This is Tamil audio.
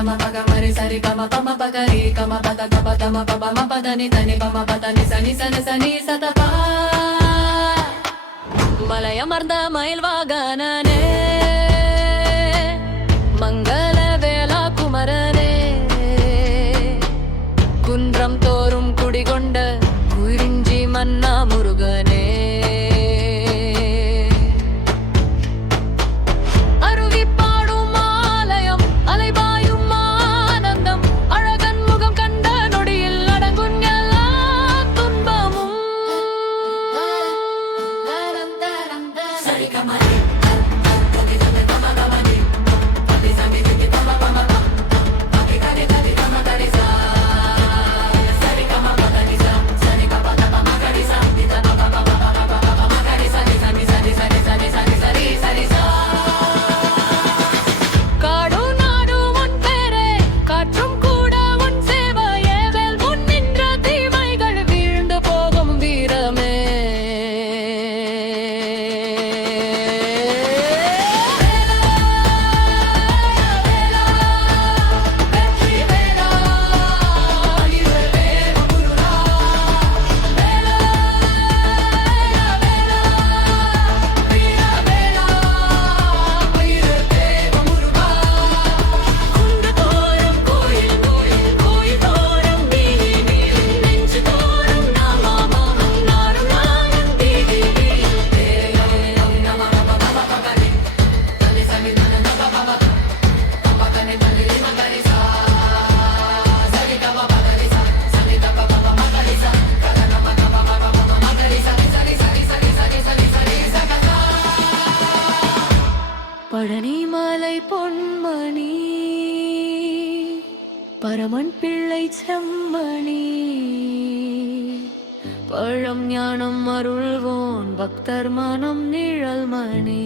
gama paga mari sari gama pama paga re gama pada gama gama pama ma pada ni tani pama pada ni sani sani sani satapa மலையமர்ந்த மயில் வாகனனே மங்கள வேளா குமரனே குன்றம் தோறும் குடிகொண்ட குறிஞ்சி மன்னா முருகனே பழனி மலை பொன்மணி பரமன் பிள்ளை செம்மணி பழம் ஞானம் அருள்வோன் பக்தர் மனம் நிழல் மணி